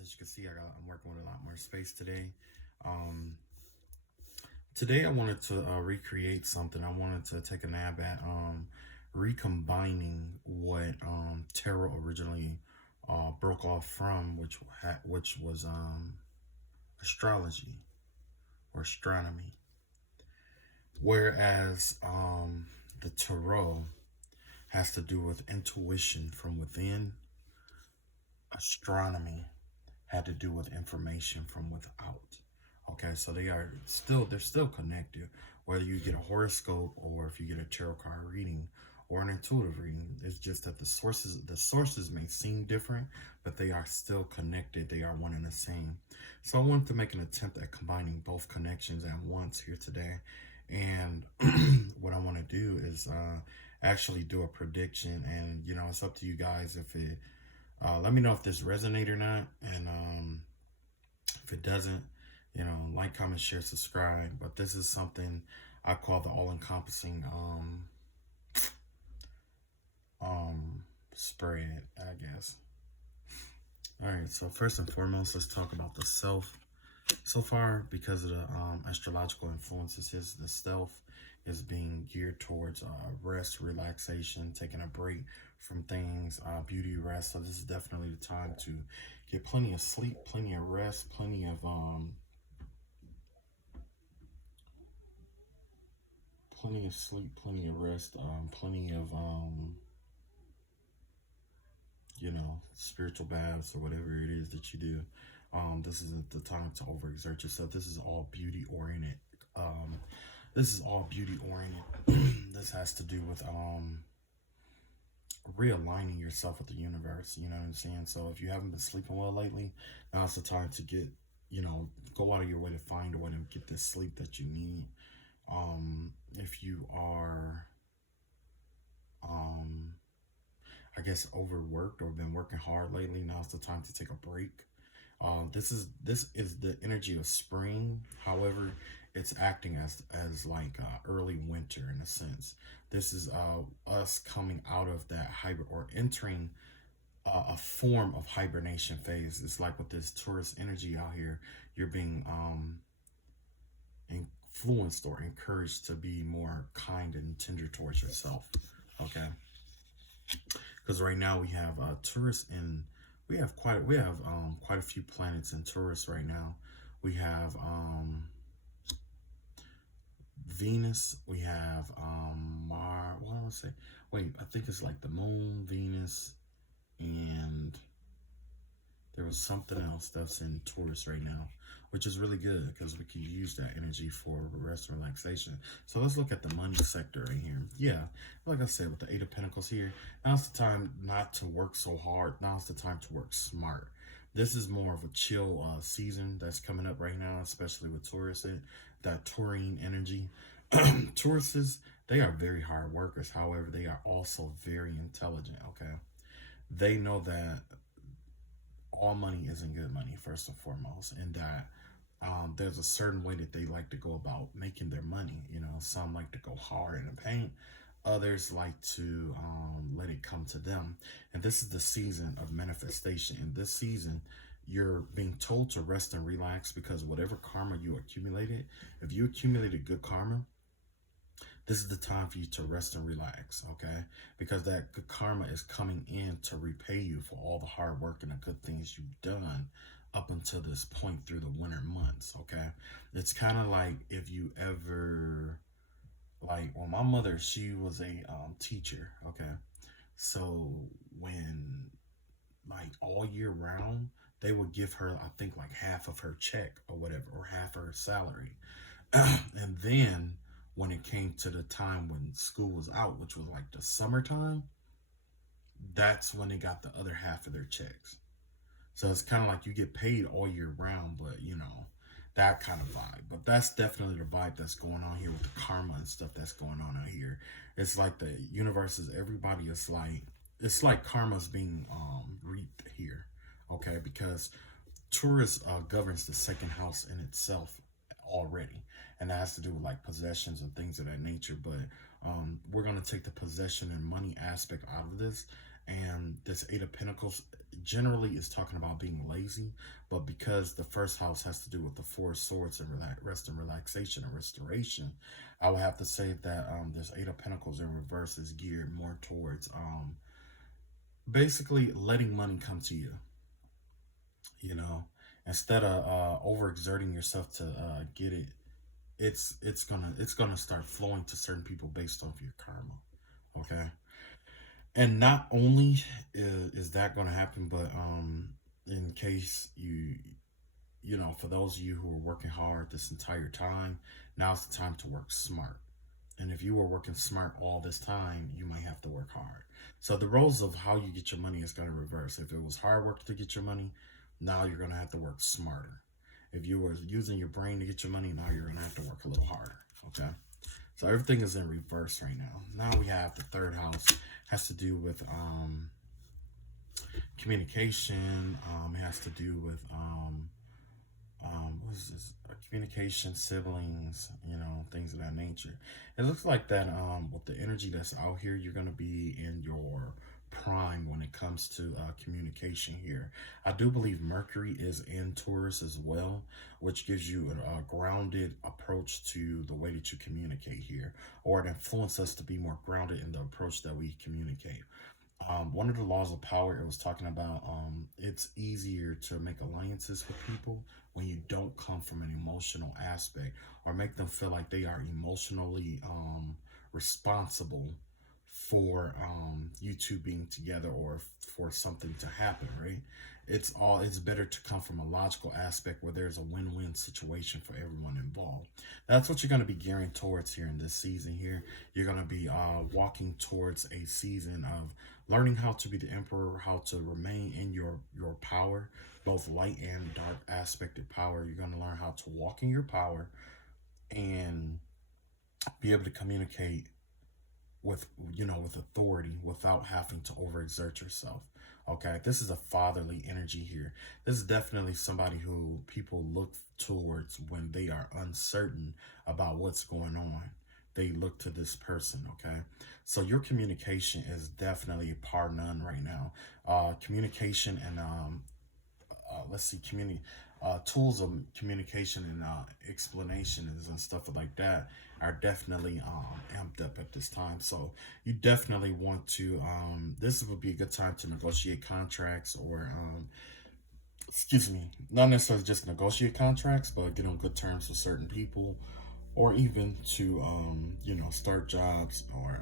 As you can see, I'm working with a lot more space today. Um, Today I wanted to recreate something. I wanted to take a nab at recombining what tarot originally broke off from, which was astrology or astronomy. Whereas the tarot has to do with intuition from within, astronomy had to do with information from without. Okay, so they're still connected. Whether you get a horoscope or if you get a tarot card reading or an intuitive reading, it's just that the sources may seem different, but they are still connected. They are one and the same. So I wanted to make an attempt at combining both connections at once here today. And what I want to do is actually do a prediction, and it's up to you guys if it let me know if this resonates or not, and if it doesn't, like, comment, share, subscribe. But this is something I call the all-encompassing spread, I guess. All right, so first and foremost, let's talk about the self. So far, because of the astrological influences, the self is being geared towards rest, relaxation, taking a break from things, beauty, rest. So this is definitely the time to get plenty of sleep, plenty of rest, plenty of sleep, plenty of rest, plenty of spiritual baths or whatever it is that you do. This isn't the time to overexert yourself. This is all beauty oriented. This is all beauty oriented. This has to do with realigning yourself with the universe. You know what I'm saying? So if you haven't been sleeping well lately, now's the time to get, go out of your way to find a way to get this sleep that you need. If you are, I guess, overworked or been working hard lately, now's the time to take a break. This is the energy of spring. However, it's acting as like early winter in a sense. This is us coming out of that hybrid or entering a form of hibernation phase. It's like with this Taurus energy out here, you're being influenced or encouraged to be more kind and tender towards yourself. Okay, because right now we have Taurus in we have quite a few planets in Taurus right now. We have Venus. We have Mars. What do I want to say? Wait, I think it's like the Moon, Venus, and there was something else that's in Taurus right now, which is really good because we can use that energy for rest and relaxation. So let's look at the money sector right here. Yeah, like I said, with the Eight of Pentacles here, now's the time not to work so hard. Now's the time to work smart. This is more of a chill season that's coming up right now, especially with Taurus, that taurine energy. Tauruses, they are very hard workers. However, they are also very intelligent, okay? They know that all money isn't good money, first and foremost, and that there's a certain way that they like to go about making their money. Some like to go hard in the paint, others like to let it come to them. And this is the season of manifestation. In this season, you're being told to rest and relax because whatever karma you accumulated, if you accumulated good karma, this is the time for you to rest and relax, okay? Because that good karma is coming in to repay you for all the hard work and the good things you've done up until this point through the winter months, okay? It's kind of like if you ever, well, my mother, she was a teacher, okay? So when, like, all year round, they would give her, I think, like half of her check or whatever, or half of her salary. And then when it came to the time when school was out, which was like the summertime, that's when they got the other half of their checks. So it's kind of like you get paid all year round, but that kind of vibe. But that's definitely the vibe that's going on here with the karma and stuff that's going on out here. It's like the universe is everybody is like, it's like karma's being reaped here, okay? Because Taurus governs the second house in itself already, and that has to do with like possessions and things of that nature. But we're going to take the possession and money aspect out of this, And this Eight of Pentacles generally is talking about being lazy, but because the first house has to do with the Four of Swords and rest and relaxation and restoration, I would have to say that this Eight of Pentacles in reverse is geared more towards basically letting money come to you, you know, instead of overexerting yourself to get it. It's gonna start flowing to certain people based off your karma. Okay. And not only is that going to happen, but in case you know, for those of you who are working hard this entire time, now's the time to work smart. And if you were working smart all this time, you might have to work hard. So the roles of how you get your money is going to reverse. If it was hard work to get your money, now you're going to have to work smarter. If you were using your brain to get your money, now you're going to have to work a little harder. Okay. So everything is in reverse right now. Now we have the third house, has to do with communication. It has to do with what is this? Communication, siblings, you know, things of that nature. It looks like that with the energy that's out here, you're gonna be in your prime when it comes to communication here. I do believe Mercury is in Taurus as well, which gives you a grounded approach to the way that you communicate here, or it influences us to be more grounded in the approach that we communicate. One of the laws of power it was talking about, it's easier to make alliances with people when you don't come from an emotional aspect or make them feel like they are emotionally responsible for you two being together or for something to happen, right? It's better to come from a logical aspect where there's a win-win situation for everyone involved. That's what you're going to be gearing towards here in this season here. You're going to be walking towards a season of learning how to be the emperor, how to remain in your power, both light and dark aspected power. You're going to learn how to walk in your power and be able to communicate with, you know, with authority without having to overexert yourself. Okay, this is a fatherly energy here. This is definitely somebody who people look towards when they are uncertain about what's going on. They look to this person. Okay, so your communication is definitely par none right now. Communication and let's see, tools of communication and explanations and stuff like that are definitely amped up at this time. So you definitely want to, this would be a good time to negotiate contracts or, excuse me, not necessarily just negotiate contracts, but get on good terms with certain people, or even to, you know, start jobs, or,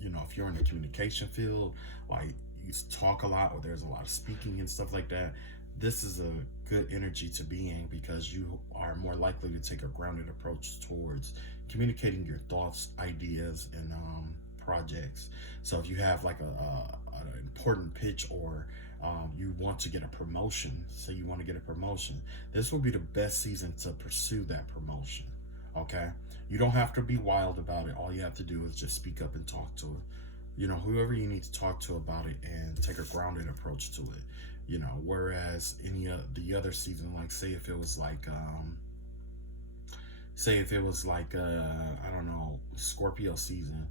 you know, if you're in the communication field, like you talk a lot or there's a lot of speaking and stuff like that, this is a good energy to be in because you are more likely to take a grounded approach towards communicating your thoughts, ideas, and projects. So if you have like an important pitch, or you want to get a promotion, so you want to get a promotion, this will be the best season to pursue that promotion. Okay, you don't have to be wild about it. All you have to do is just speak up and talk to it, you know, whoever you need to talk to about it, and take a grounded approach to it, you know. Whereas any of the other season, like say if it was like I don't know, Scorpio season,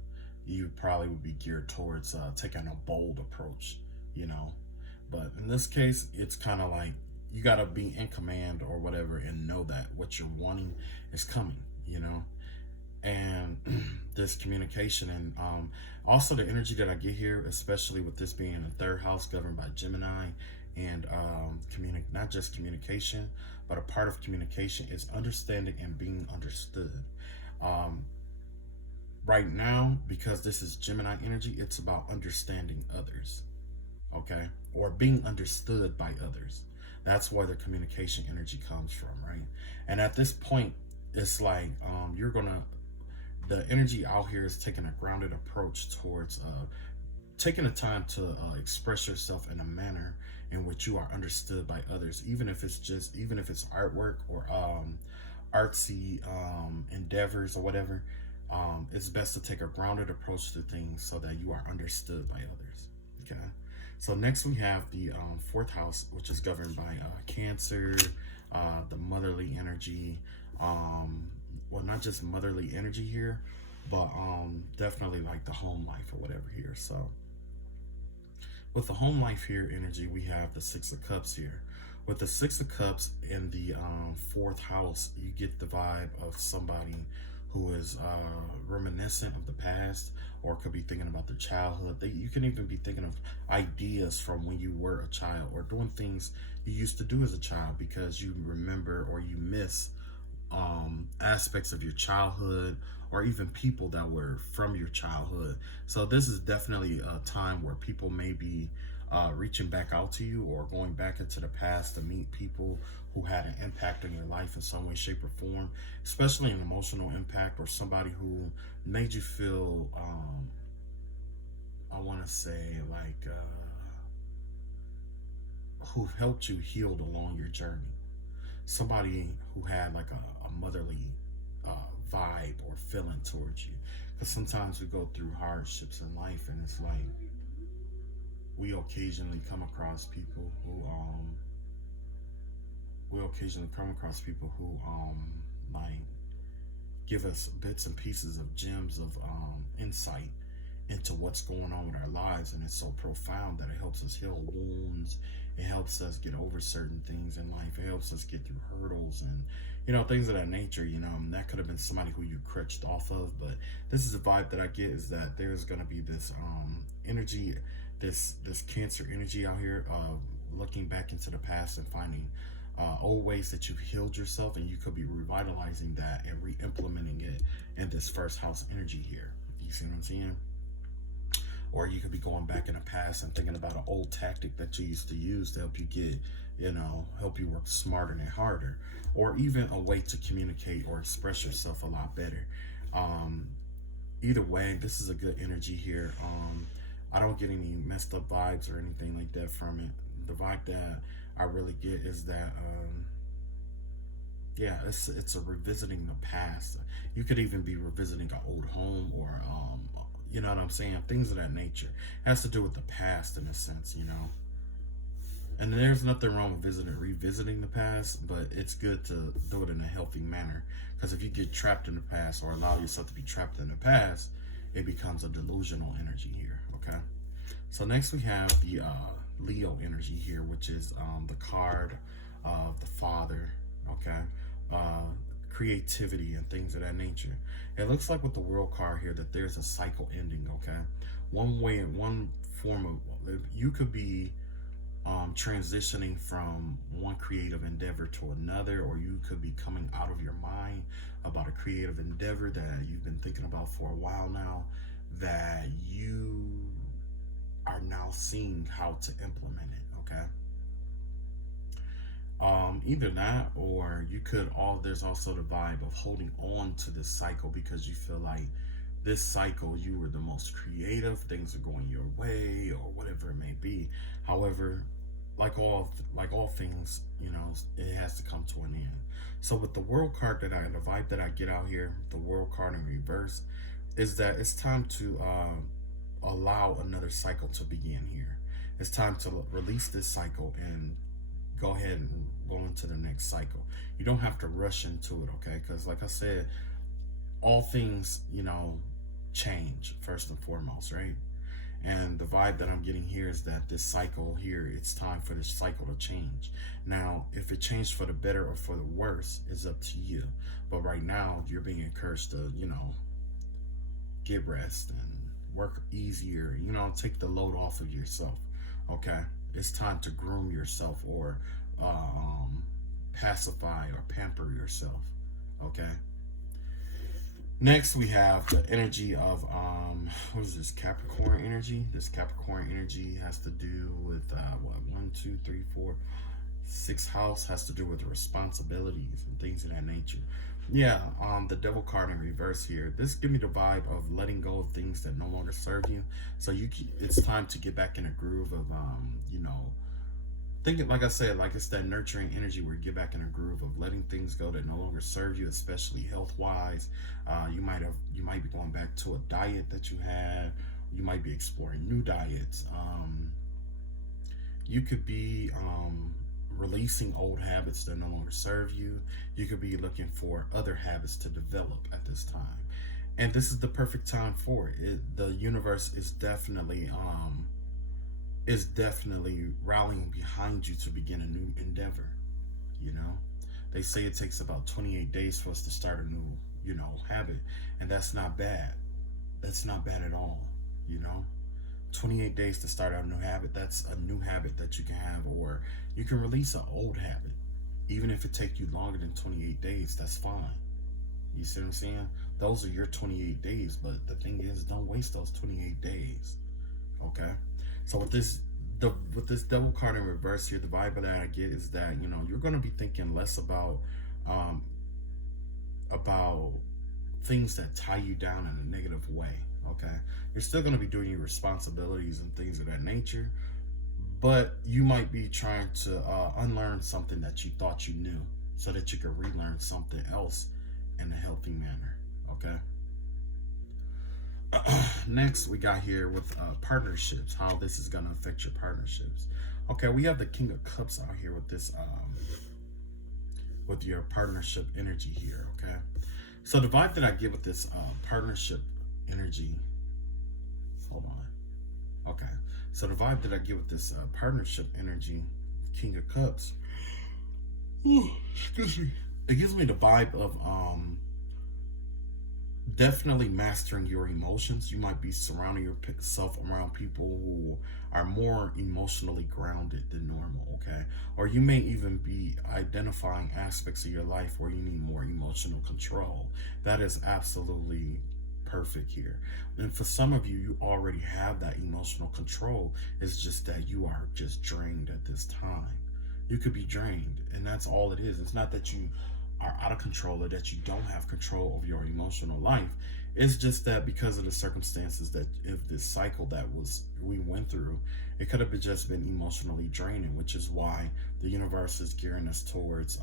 you probably would be geared towards taking a bold approach, you know. But in this case, it's kind of like you got to be in command or whatever and know that what you're wanting is coming, you know. And this communication, and also the energy that I get here, especially with this being the third house governed by Gemini, and not just communication, but a part of communication is understanding and being understood. Right now, because this is Gemini energy, it's about understanding others, okay, or being understood by others. That's where the communication energy comes from, right? And at this point, it's like you're gonna, the energy out here is taking a grounded approach towards taking the time to express yourself in a manner in which you are understood by others, even if it's artwork or artsy endeavors or whatever. It's best to take a grounded approach to things so that you are understood by others. Okay. So next we have the fourth house, which is governed by Cancer, the motherly energy. Well, not just motherly energy here, but definitely like the home life or whatever here. So With the home life here energy, we have the Six of Cups here. With the Six of Cups in the fourth house, you get the vibe of somebody who is reminiscent of the past, or could be thinking about their childhood. You can even be thinking of ideas from when you were a child, or doing things you used to do as a child because you remember or you miss aspects of your childhood, or even people that were from your childhood. So this is definitely a time where people may be reaching back out to you, or going back into the past to meet people who had an impact on your life in some way, shape, or form, especially an emotional impact, or somebody who made you feel, I want to say, like, who helped you heal along your journey. Somebody who had like a motherly vibe or feeling towards you. Because sometimes we go through hardships in life, and it's like we occasionally come across people who like give us bits and pieces of gems of insight into what's going on with our lives, and it's so profound that it helps us heal wounds. It helps us get over certain things in life. It helps us get through hurdles and things of that nature. And that could have been somebody who you crutched off of, but this is the vibe that I get, is that there's gonna be this energy, this Cancer energy out here, looking back into the past and finding old ways that you've healed yourself, and you could be revitalizing that and re-implementing it in this first house energy here. You see what I'm saying? Or you could be going back in the past and thinking about an old tactic that you used to use to help you get, help you work smarter and harder, or even a way to communicate or express yourself a lot better. Either way, this is a good energy here. I don't get any messed up vibes or anything like that from it. The vibe that I really get is that, yeah, it's a revisiting the past. You could even be revisiting an old home, or you know what I'm saying? Things of that nature. It has to do with the past in a sense. And there's nothing wrong with revisiting the past, but it's good to do it in a healthy manner. Because if you get trapped in the past, or allow yourself to be trapped in the past, it becomes a delusional energy here, okay? So next we have the Leo energy here, which is the card of the father, okay? Creativity and things of that nature. It looks like with the World card here that there's a cycle ending, okay? One form of, you could be transitioning from one creative endeavor to another, or you could be coming out of your mind about a creative endeavor that you've been thinking about for a while now, that you are now seeing how to implement it, okay? Either that, or you could there's also the vibe of holding on to this cycle because you feel like this cycle you were the most creative, things are going your way, or whatever it may be. However, like all things, it has to come to an end. So with the World card, the vibe that I get out here, the World card in reverse, is that it's time to allow another cycle to begin here. It's time to release this cycle and go ahead and go into the next cycle. You don't have to rush into it, okay? Because like I said, all things, change first and foremost, right? And the vibe that I'm getting here is that this cycle here, it's time for this cycle to change. Now, if it changed for the better or for the worse, is up to you. But right now, you're being encouraged to, get rest and work easier, take the load off of yourself, okay? It's time to groom yourself, or pacify or pamper yourself, okay? Next, we have the energy of, what is this, Capricorn energy? This Capricorn energy has to do with, 6th house, has to do with responsibilities and things of that nature. Yeah, the Devil card in reverse here. This give me the vibe of letting go of things that no longer serve you. So it's time to get back in a groove of, thinking, like I said, like it's that nurturing energy where you get back in a groove of letting things go that no longer serve you, especially health-wise. You might be going back to a diet that you had. You might be exploring new diets. You could be releasing old habits that no longer serve you. You could be looking for other habits to develop at this time. And this is the perfect time for it. The universe is definitely is definitely rallying behind you to begin a new endeavor. You know, they say it takes about 28 days for us to start a new, habit, and that's not bad. That's not bad at all. You know, 28 days to start out a new habit. That's a new habit that you can have, or you can release an old habit. Even if it take you longer than 28 days, that's fine. You see what I'm saying? Those are your 28 days, but the thing is, don't waste those 28 days. Okay? So with this devil card in reverse here, the vibe that I get is that, you're gonna be thinking less um about things that tie you down in a negative way. Okay? You're still gonna be doing your responsibilities and things of that nature, but you might be trying to unlearn something that you thought you knew so that you can relearn something else in a healthy manner. Okay. Next, we got here with partnerships, how this is going to affect your partnerships. Okay, we have the King of Cups out here with this, with your partnership energy here. Okay, so the vibe that I get with this partnership energy, hold on. Okay, so the vibe that I get with this partnership energy, King of Cups, excuse me, it gives me the vibe of definitely mastering your emotions. You might be surrounding yourself around people who are more emotionally grounded than normal. Okay, or you may even be identifying aspects of your life where you need more emotional control. That is absolutely perfect here. And for some of you, you already have that emotional control. It's just that you are just drained at this time. You could be drained, and that's all it is. It's not that you are out of control or that you don't have control of your emotional life. It's just that because of the circumstances that if this cycle that we went through, it could have just been emotionally draining, which is why the universe is gearing us towards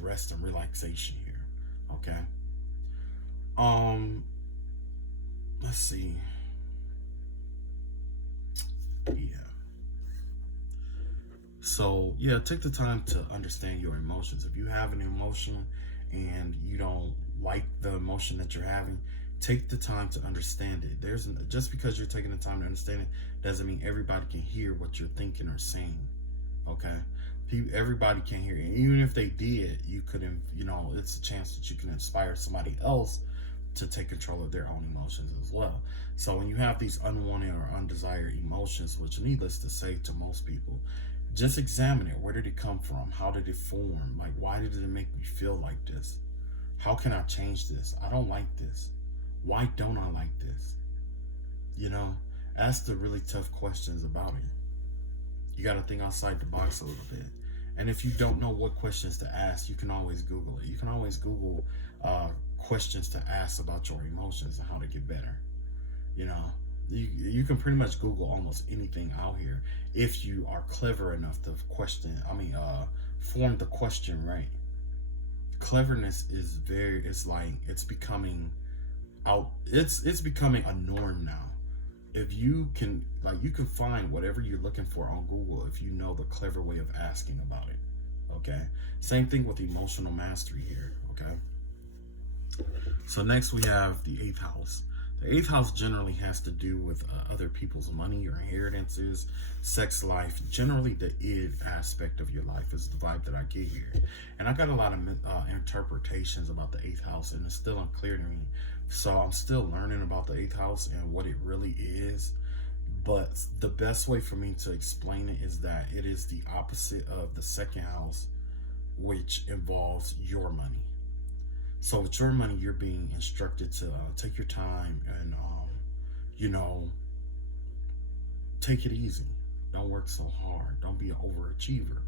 rest and relaxation here. Okay. Let's see. Yeah. So yeah, take the time to understand your emotions. If you have an emotion and you don't like the emotion that you're having, take the time to understand it. Just because you're taking the time to understand it doesn't mean everybody can hear what you're thinking or saying. Okay, everybody can't hear it. Even if they did, you couldn't. It's a chance that you can inspire somebody else to take control of their own emotions as well. So when you have these unwanted or undesired emotions, which needless to say to most people, just examine it. Where did it come from? How did it form? Like, why did it make me feel like this? How can I change this? I don't like this. Why don't I like this? Ask the really tough questions about it. You got to think outside the box a little bit. And if you don't know what questions to ask, you can always Google it. You can always Google questions to ask about your emotions and how to get better. You can pretty much Google almost anything out here if you are clever enough to form the question right. Cleverness is it's becoming it's becoming a norm now. If you can you can find whatever you're looking for on Google if you know the clever way of asking about it. Okay. Same thing with emotional mastery here. Okay. So next we have the 8th house. The 8th house generally has to do with other people's money, your inheritances, sex life. Generally, the id aspect of your life is the vibe that I get here. And I got a lot of interpretations about the 8th house, and it's still unclear to me. So I'm still learning about the 8th house and what it really is. But the best way for me to explain it is that it is the opposite of the 2nd house, which involves your money. So with your money, you're being instructed to take your time and, take it easy. Don't work so hard. Don't be an overachiever.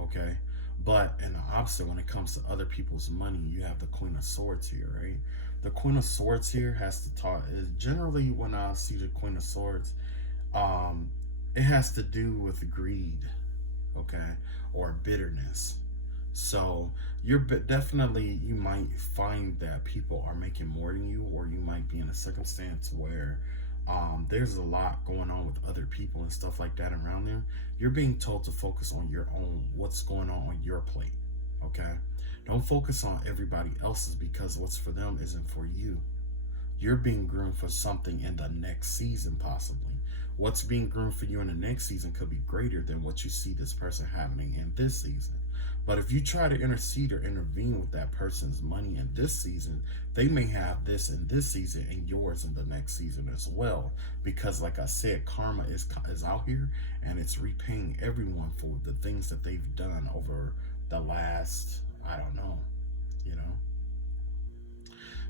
Okay. But in the opposite, when it comes to other people's money, you have the Queen of Swords here, right? The Queen of Swords here has to talk. Generally, when I see the Queen of Swords, it has to do with greed, okay, or bitterness. So you might find that people are making more than you, or you might be in a circumstance where there's a lot going on with other people and stuff like that around them. You're being told to focus on your own, what's going on your plate. Okay, don't focus on everybody else's because what's for them isn't for you. You're being groomed for something in the next season, possibly. What's being groomed for you in the next season could be greater than what you see this person happening in this season. But if you try to intercede or intervene with that person's money in this season, they may have this in this season and yours in the next season as well. Because, like I said, karma is out here, and it's repaying everyone for the things that they've done over the last, I don't know, you know.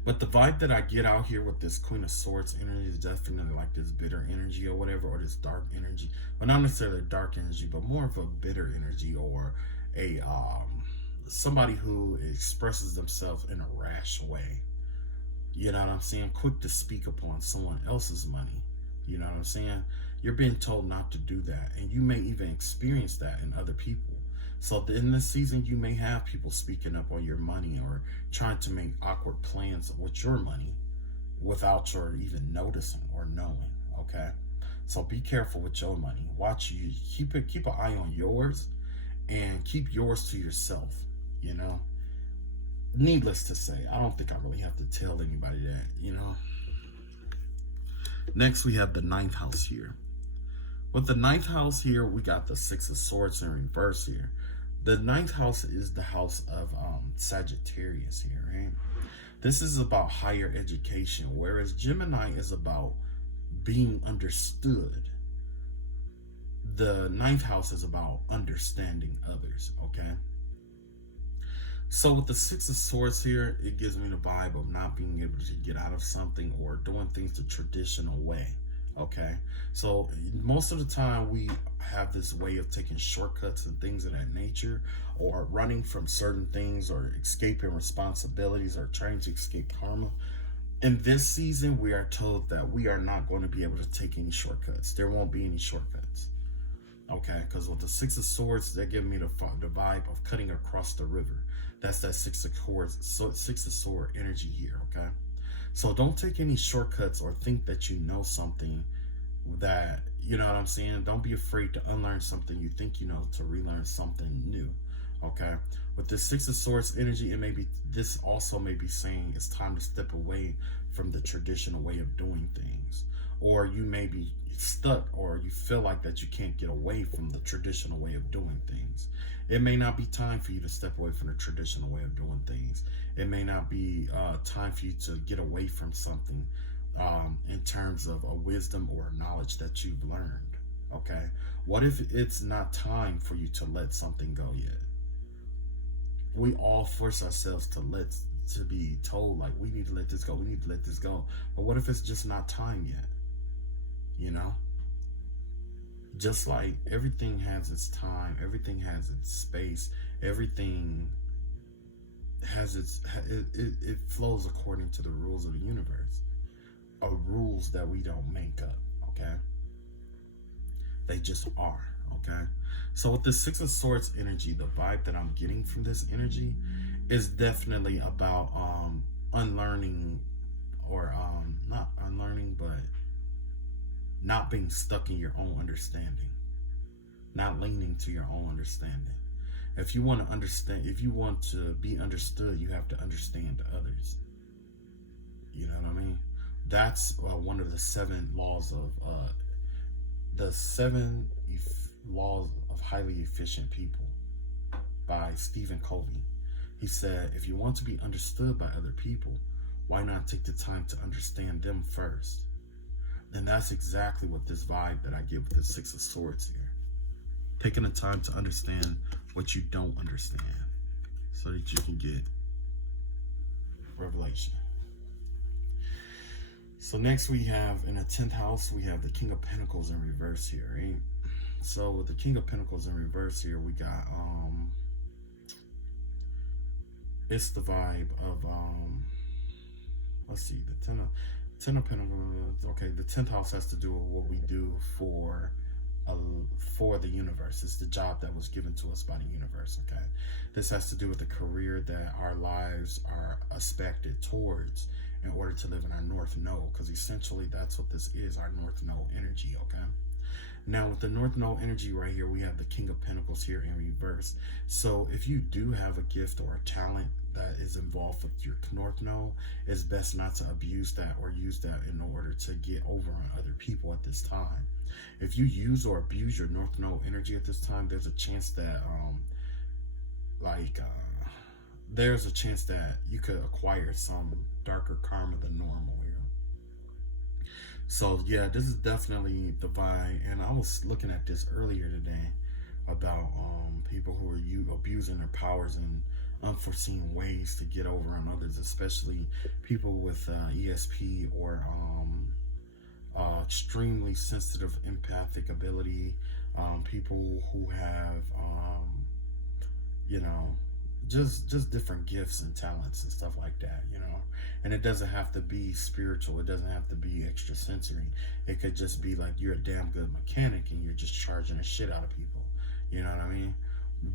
But the vibe that I get out here with this Queen of Swords energy is definitely like this bitter energy or whatever, or this dark energy. But not necessarily dark energy, but more of a bitter energy, or a somebody who expresses themselves in a rash way. You know what I'm saying? Quick to speak upon someone else's money. You know what I'm saying? You're being told not to do that, and you may even experience that in other people. So in this season, you may have people speaking up on your money or trying to make awkward plans with your money without your even noticing or knowing. Okay, so be careful with your money. Watch you keep an eye on yours, and keep yours to yourself. You know. Needless to say, I don't think I really have to tell anybody that. You know. Next, we have the ninth house here. With the ninth house here, we got the Six of Swords in reverse here. The ninth house is the house of Sagittarius here, right? This is about higher education, whereas Gemini is about being understood. The ninth house is about understanding others, okay? So with the Six of Swords here, it gives me the vibe of not being able to get out of something or doing things the traditional way. Okay, so most of the time we have this way of taking shortcuts and things of that nature, or running from certain things, or escaping responsibilities, or trying to escape karma. In this season, we are told that we are not going to be able to take any shortcuts. There won't be any shortcuts. Okay, because with the Six of Swords, they give me the vibe of cutting across the river. That's that Six of Sword energy here. Okay. So don't take any shortcuts or think that you know something that, you know what I'm saying? Don't be afraid to unlearn something you think you know to relearn something new. Okay. With the Six of Swords energy, it may be, this also may be saying it's time to step away from the traditional way of doing things. Or you may be stuck, or you feel like that you can't get away from the traditional way of doing things. It may not be time for you to step away from the traditional way of doing things. It may not be time for you to get away from something in terms of a wisdom or a knowledge that you've learned. Okay, what if it's not time for you to let something go yet? We all force ourselves to be told, like, we need to let this go, we need to let this go. But what if it's just not time yet? You know, just like everything has its time, everything has its space, everything has it flows according to the rules of the universe, or rules that we don't make up. Okay, they just are. Okay, so with the Six of Swords energy, the vibe that I'm getting from this energy is definitely about unlearning, or not unlearning, but not being stuck in your own understanding, not leaning to your own understanding. If you want to understand, if you want to be understood, you have to understand others. You know what I mean? That's one of the seven laws of laws of highly efficient people by Stephen Covey. He said, if you want to be understood by other people, why not take the time to understand them first? And that's exactly what this vibe that I get with the Six of Swords here. Taking the time to understand what you don't understand, so that you can get revelation. So next we have, in the 10th house, we have the King of Pentacles in reverse here, right? So with the King of Pentacles in reverse here, we got it's the vibe of let's see, the Ten of Pentacles. Okay, the 10th house has to do with what we do for the universe. It's the job that was given to us by the universe. Okay, this has to do with the career that our lives are aspected towards in order to live in our North Node, because essentially that's what this is, our North Node energy. Okay, Now with the North Node energy right here, we have the King of Pentacles here in reverse. So if you do have a gift or a talent that is involved with your North Node, it's best not to abuse that or use that in order to get over on other people at this time. If you use or abuse your North Node energy at this time, there's a chance that there's a chance that you could acquire some darker karma than normal here. So yeah, this is definitely divine. And I was looking at this earlier today about people who are abusing their powers in unforeseen ways to get over on others, especially people with ESP or extremely sensitive empathic ability, people who have you know, just different gifts and talents and stuff like that, you know. And it doesn't have to be spiritual, it doesn't have to be extrasensory. It could just be like you're a damn good mechanic and you're just charging the shit out of people, you know what I mean?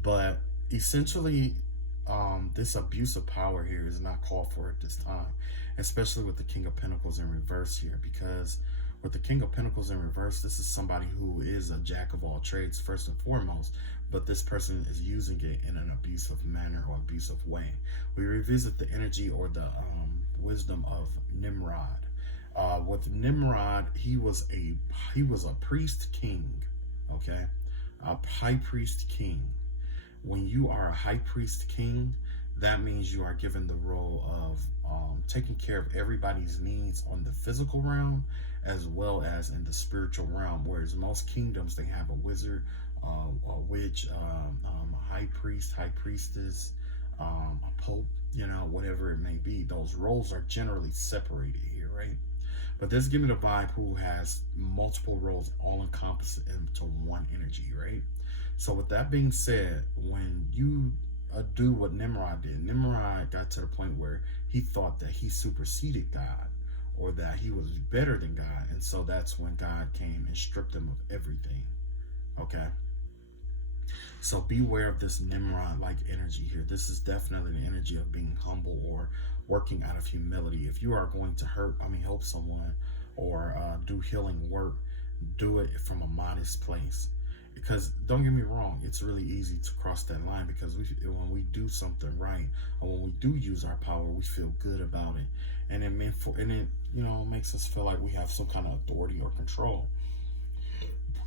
But essentially, this abuse of power here is not called for at this time, especially with the King of Pentacles in reverse here, because with the King of Pentacles in reverse, this is somebody who is a jack of all trades first and foremost, but this person is using it in an abusive manner or abusive way. We revisit the energy or the wisdom of Nimrod. With Nimrod, he was a priest king, okay, a high priest king. When you are a high priest king, that means you are given the role of taking care of everybody's needs on the physical realm as well as in the spiritual realm. Whereas most kingdoms, they have a wizard, a witch, a high priest, high priestess, a pope, you know, whatever it may be. Those roles are generally separated here, right? But this gives me the vibe who has multiple roles all encompassed into one energy, right? So with that being said, when you do what Nimrod did, Nimrod got to the point where he thought that he superseded God or that he was better than God. And so that's when God came and stripped him of everything. Okay? So beware of this Nimrod-like energy here. This is definitely the energy of being humble or working out of humility. If you are going to help someone or do healing work, do it from a modest place. Because don't get me wrong, it's really easy to cross that line because when we do something right or when we do use our power, we feel good about it, and it makes us feel like we have some kind of authority or control.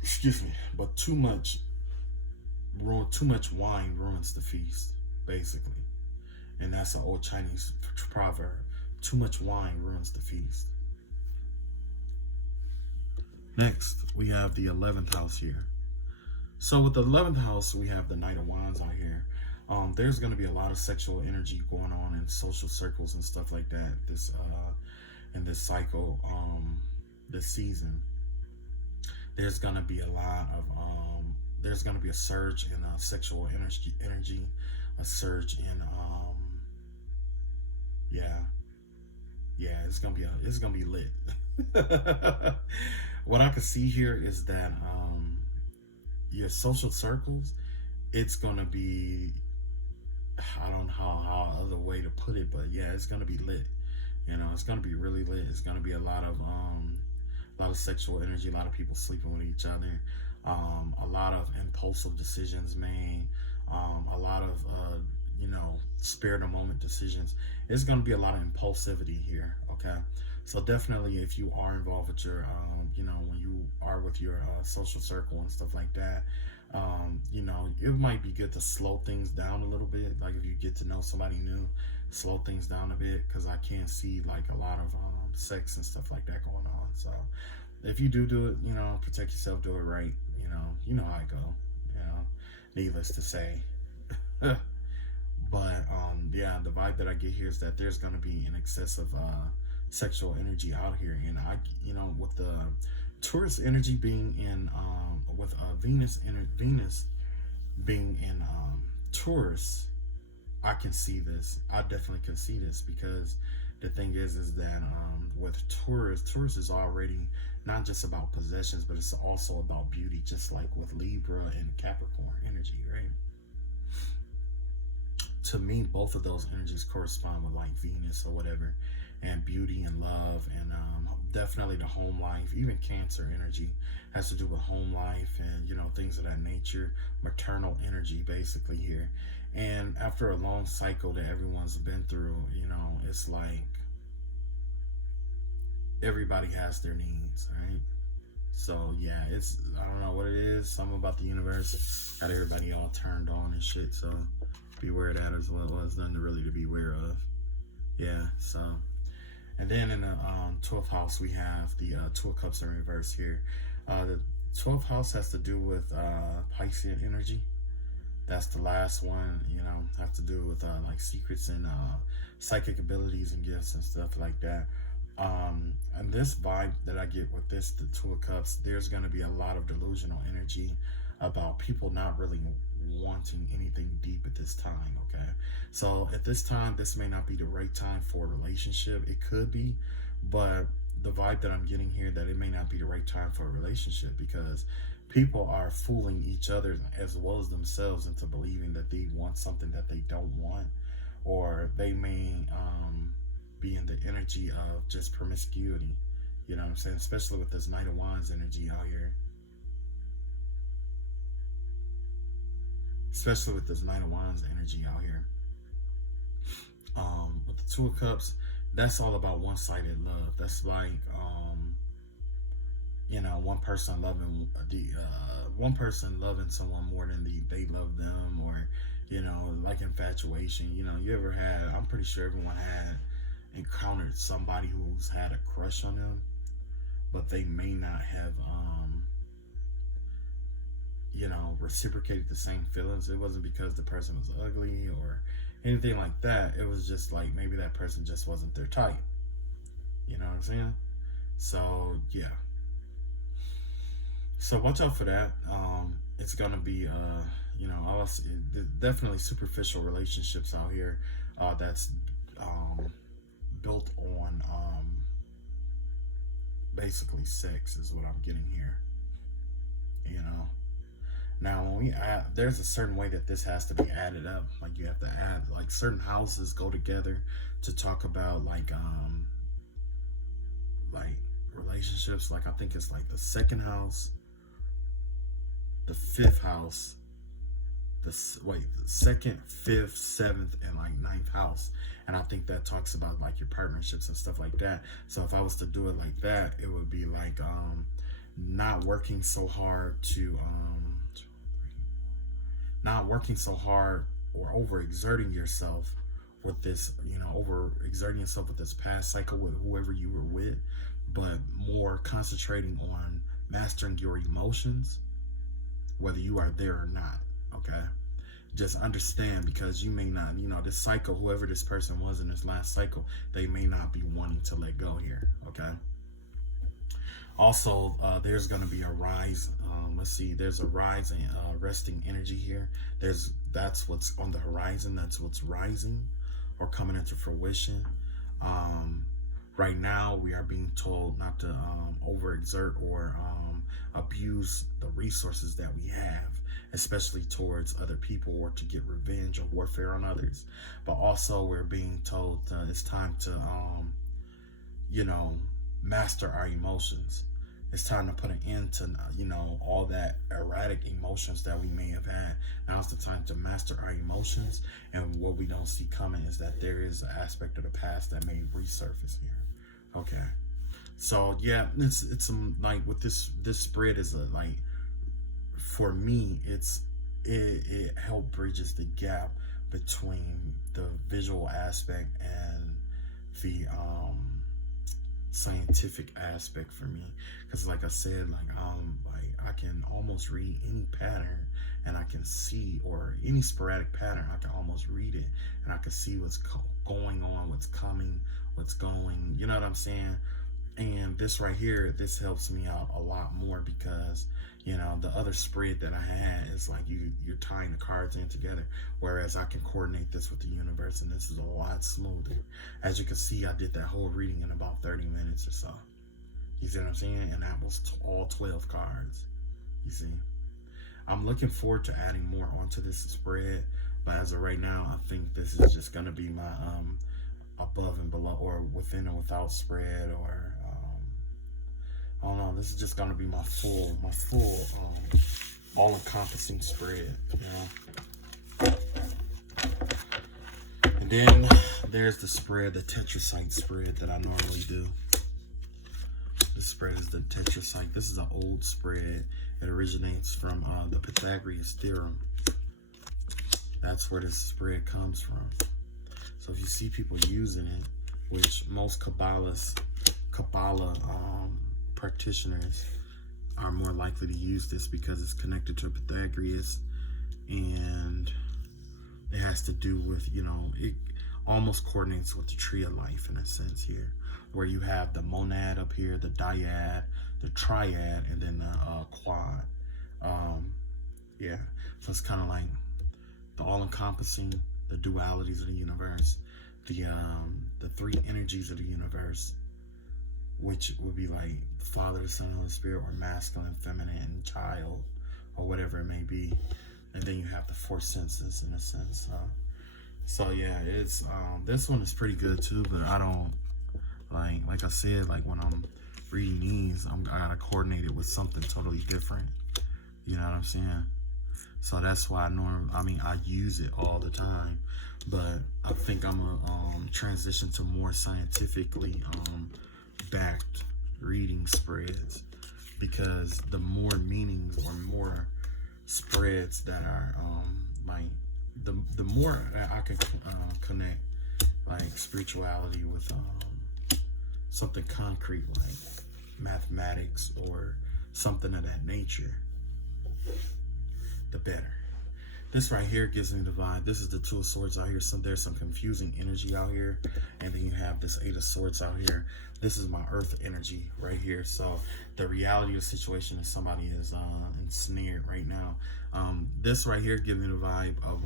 Excuse me, but too much wine ruins the feast, basically, and that's an old Chinese proverb. Too much wine ruins the feast. Next, we have the 11th house here. So with the 11th house, we have the Knight of Wands out here. There's going to be a lot of sexual energy going on in social circles and stuff like that in this cycle, this season. There's going to be a lot of there's going to be a surge in sexual energy, a surge in it's gonna be lit. What I can see here is that your social circles, it's gonna be, I don't know how other way to put it, but yeah, it's gonna be lit. You know, it's gonna be really lit. It's gonna be a lot of sexual energy, a lot of people sleeping with each other, a lot of impulsive decisions made, a lot of spare the moment decisions. It's gonna be a lot of impulsivity here. Okay, so definitely if you are involved with your when you are with your social circle and stuff like that, it might be good to slow things down a little bit. Like if you get to know somebody new, slow things down a bit, because I can see like a lot of sex and stuff like that going on. So if you do it, protect yourself, do it right. You know how I go. Needless to say. But yeah, the vibe that I get here is that there's going to be an excessive sexual energy out here, and with the Taurus energy being in with Venus being in Taurus, I can see this. I definitely can see this, because the thing is that with Taurus is already not just about possessions, but it's also about beauty, just like with Libra and Capricorn energy, right? To me, both of those energies correspond with like Venus or whatever. and beauty and love, and definitely the home life. Even Cancer energy has to do with home life and things of that nature. Maternal energy basically here. And after a long cycle that everyone's been through, it's like everybody has their needs, right? So yeah, it's, I don't know what it is. Something about the universe got everybody all turned on and shit. So beware of that as well. It's nothing really to be aware of. Yeah. So, and then in the 12th house we have the Two of Cups in reverse here. The 12th house has to do with Piscean energy. That's the last one. Have to do with like secrets and psychic abilities and gifts and stuff like that. And this vibe that I get with this, the Two of Cups, there's going to be a lot of delusional energy about people not really wanting anything deep at this time. Okay, so at this time, this may not be the right time for a relationship. It could be, but the vibe that I'm getting here, that it may not be the right time for a relationship, because people are fooling each other as well as themselves into believing that they want something that they don't want, or they may be in the energy of just promiscuity. You know what I'm saying? Especially with this Knight of Wands energy out here. Especially with this Knight of Wands energy out here. With the Two of Cups, that's all about one-sided love. That's like, one person loving one person loving someone more than they love them, or like infatuation. You ever had? I'm pretty sure everyone had encountered somebody who's had a crush on them, but they may not have reciprocated the same feelings. It wasn't because the person was ugly or anything like that. It was just like maybe that person just wasn't their type. You know what I'm saying? So yeah. So watch out for that. It's gonna be definitely superficial relationships out here. That's built on basically sex is what I'm getting here. Now when we add, there's a certain way that this has to be added up. Like you have to add, like certain houses go together to talk about like relationships. Like I think it's like the second house, the fifth house, the second, fifth, seventh, and like ninth house. And I think that talks about like your partnerships and stuff like that. So if I was to do it like that, it would be like not working so hard to not working so hard or overexerting yourself with this, overexerting yourself with this past cycle with whoever you were with, but more concentrating on mastering your emotions, whether you are there or not. Okay, just understand, because you may not, this cycle, whoever this person was in this last cycle, they may not be wanting to let go here. Okay. Also, there's going to be a rise. Let's see, there's a rise in resting energy here. That's what's on the horizon. That's what's rising or coming into fruition. Right now, we are being told not to overexert or abuse the resources that we have, especially towards other people, or to get revenge or warfare on others. But also, we're being told it's time to, master our emotions. It's time to put an end to, all that erratic emotions that we may have had. Now's the time to master our emotions. And what we don't see coming is that there is an aspect of the past that may resurface here. Okay. So yeah, it's like with this spread is like, for me, it helped bridges the gap between the visual aspect and the scientific aspect for me, because like I said, like I can almost read any pattern, and I can see, or any sporadic pattern, I can almost read it, and I can see what's going on, what's coming, what's going, you know what I'm saying? And this right here, this helps me out a lot more, because the other spread that I had is like you're tying the cards in together, whereas I can coordinate this with the universe, and this is a lot smoother. As you can see, I did that whole reading in about 30 minutes or so. You see what I'm saying? And that was all 12 cards. You see, I'm looking forward to adding more onto this spread, but as of right now, I think this is just gonna be my above and below, or within and without spread, or I don't know. This is just gonna be my full all-encompassing spread, you know. And then there's the spread, the Tetracyte spread that I normally do. This spread is the Tetracyte. This is an old spread. It originates from the Pythagorean theorem. That's where this spread comes from. So if you see people using it, which most Kabbalah practitioners are more likely to use this because it's connected to Pythagoras, and it has to do with, you know, it almost coordinates with the tree of life in a sense here, where you have the monad up here, the dyad, the triad, and then the quad. Yeah, so it's kind of like the all-encompassing, the dualities of the universe, the three energies of the universe, which would be like the Father, the Son, and Holy Spirit, or masculine, feminine, and child, or whatever it may be. And then you have the four senses in a sense. So yeah, it's this one is pretty good too, but I don't like I said, like when I'm reading these, I gotta coordinate it with something totally different. You know what I'm saying? So that's why I use it all the time, but I think I'm gonna transition to more scientifically backed reading spreads, because the more meanings or more spreads that are like the more that I can connect like spirituality with something concrete like mathematics or something of that nature, the better. This right here gives me the vibe. This is the Two of Swords out here. There's some confusing energy out here. And then you have this Eight of Swords out here. This is my Earth energy right here. So the reality of the situation is somebody is ensnared right now. This right here gives me the vibe of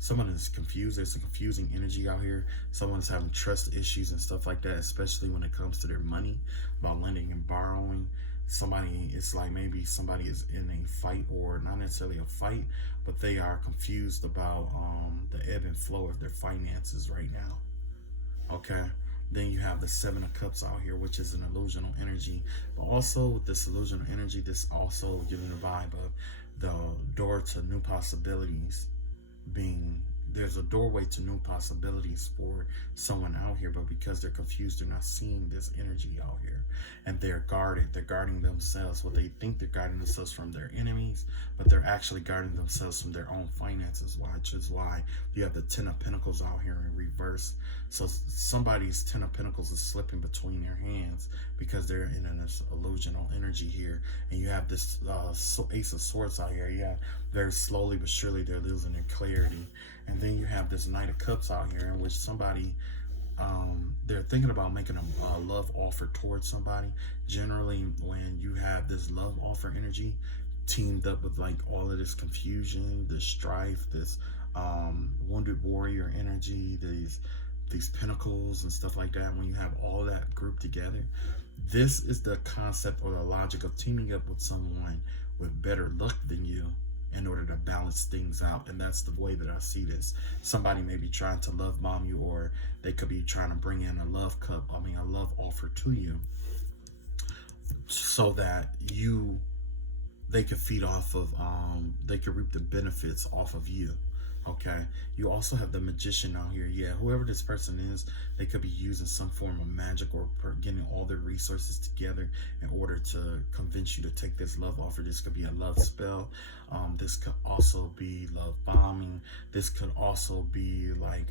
someone is confused. There's a confusing energy out here. Someone's having trust issues and stuff like that, especially when it comes to their money, about lending and borrowing. Somebody, it's like maybe somebody is in a fight, or not necessarily a fight, but they are confused about the ebb and flow of their finances right now. Okay, then you have the Seven of Cups out here, which is an illusional energy, but also with this illusional energy, this also giving the vibe of the door to new possibilities being, there's a doorway to new possibilities for someone out here, but because they're confused, they're not seeing this energy out here, and they're guarding themselves. What they think they're guarding themselves from their enemies, but they're actually guarding themselves from their own finances, which is why you have the Ten of Pentacles out here in reverse. So somebody's Ten of Pentacles is slipping between their hands because they're in this illusional energy here, and you have this Ace of Swords out here. Yeah, very slowly but surely they're losing their clarity. And then you have this Knight of Cups out here, in which somebody, they're thinking about making a love offer towards somebody. Generally, when you have this love offer energy teamed up with like all of this confusion, this strife, this wounded warrior energy, these pentacles and stuff like that, when you have all that grouped together, this is the concept or the logic of teaming up with someone with better luck than you in order to balance things out. And that's the way that I see this. Somebody may be trying to love bomb you, or they could be trying to bring in a love offer to you, so that they could feed off of they could reap the benefits off of you. Okay, you also have the Magician out here. Yeah, whoever this person is, they could be using some form of magic or getting all their resources together in order to convince you to take this love offer. This could be a love spell. This could also be love bombing. This could also be like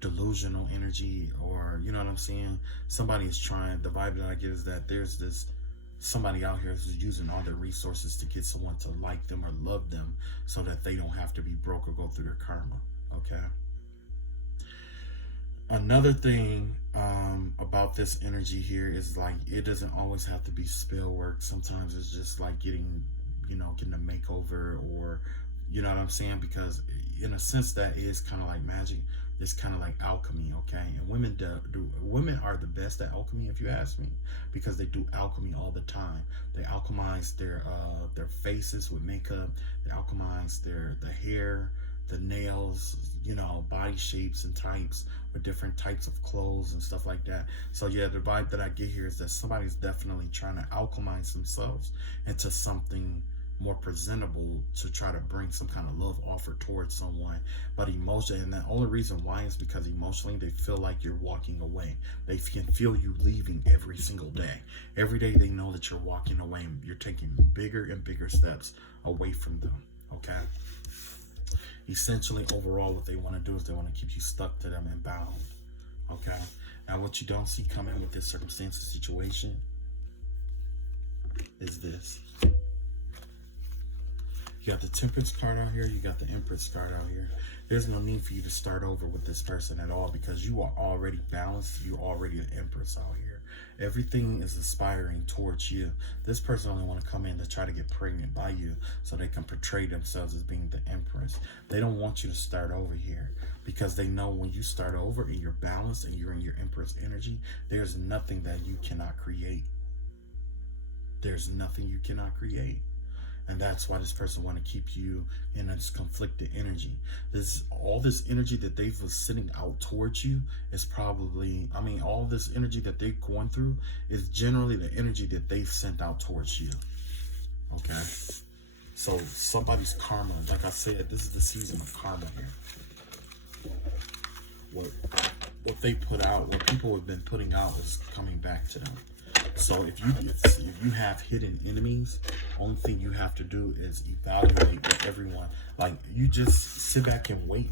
delusional energy, or you know what I'm saying? Somebody is trying, the vibe that I get is that there's this somebody out here who's using all their resources to get someone to like them or love them, so that they don't have to be broke or go through their karma. Okay. Another thing about this energy here is like, it doesn't always have to be spell work. Sometimes it's just like getting a makeover, or you know what I'm saying? Because in a sense that is kind of like magic. It's kind of like alchemy, okay? And women are the best at alchemy, if you ask me, because they do alchemy all the time. They alchemize their faces with makeup. They alchemize the hair, the nails, body body shapes and types with different types of clothes and stuff like that. So yeah, the vibe that I get here is that somebody's definitely trying to alchemize themselves into something more presentable to try to bring some kind of love offer towards someone. But emotion, and the only reason why is because emotionally they feel like you're walking away. They can feel you leaving every single day. Every day they know that you're walking away and you're taking bigger and bigger steps away from them. Okay, essentially overall what they want to do is they want to keep you stuck to them and bound. Okay, now what you don't see coming with this circumstance or situation is this. You got the Temperance card out here. You got the Empress card out here. There's no need for you to start over with this person at all because you are already balanced. You're already an Empress out here. Everything is aspiring towards you. This person only want to come in to try to get pregnant by you so they can portray themselves as being the Empress. They don't want you to start over here because they know when you start over and you're balanced and you're in your Empress energy, there's nothing that you cannot create. There's nothing you cannot create. And that's why this person want to keep you in this conflicted energy. All this energy that they was sending out towards you is probably, all this energy that they're going through is generally the energy that they've sent out towards you. Okay? So somebody's karma, like I said, this is the season of karma here. What they put out, what people have been putting out is coming back to them. So if you have hidden enemies, only thing you have to do is evaluate with everyone. Like, you just sit back and wait,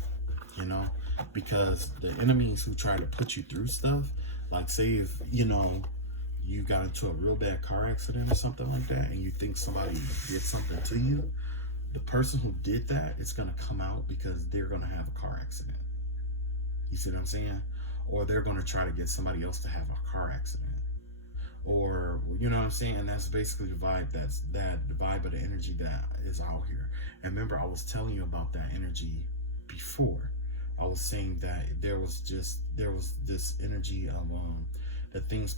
because the enemies who try to put you through stuff, like say if, you got into a real bad car accident or something like that and you think somebody did something to you, the person who did that is going to come out because they're going to have a car accident. You see what I'm saying? Or they're going to try to get somebody else to have a car accident. Or, you know what I'm saying? And that's basically the vibe, the vibe of the energy that is out here. And remember, I was telling you about that energy before. I was saying that there was this energy of the things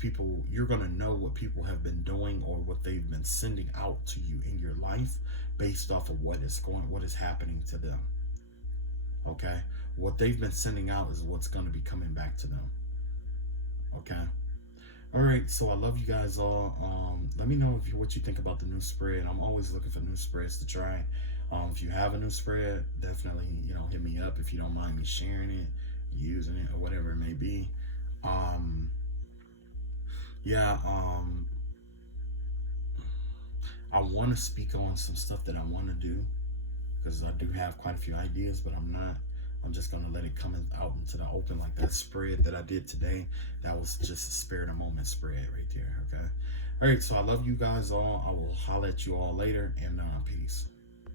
you're going to know what people have been doing or what they've been sending out to you in your life based off of what is happening to them. Okay? What they've been sending out is what's going to be coming back to them. Okay? All right, so I love you guys all. Let me know what you think about the new spread. I'm always looking for new spreads to try. If you have a new spread, definitely hit me up if you don't mind me sharing it, using it, or whatever it may be. I want to speak on some stuff that I want to do because I do have quite a few ideas, but I'm not. I'm just going to let it come out into the open, like that spread that I did today. That was just a spare the moment spread right there, okay? All right, so I love you guys all. I will holler at you all later, and peace.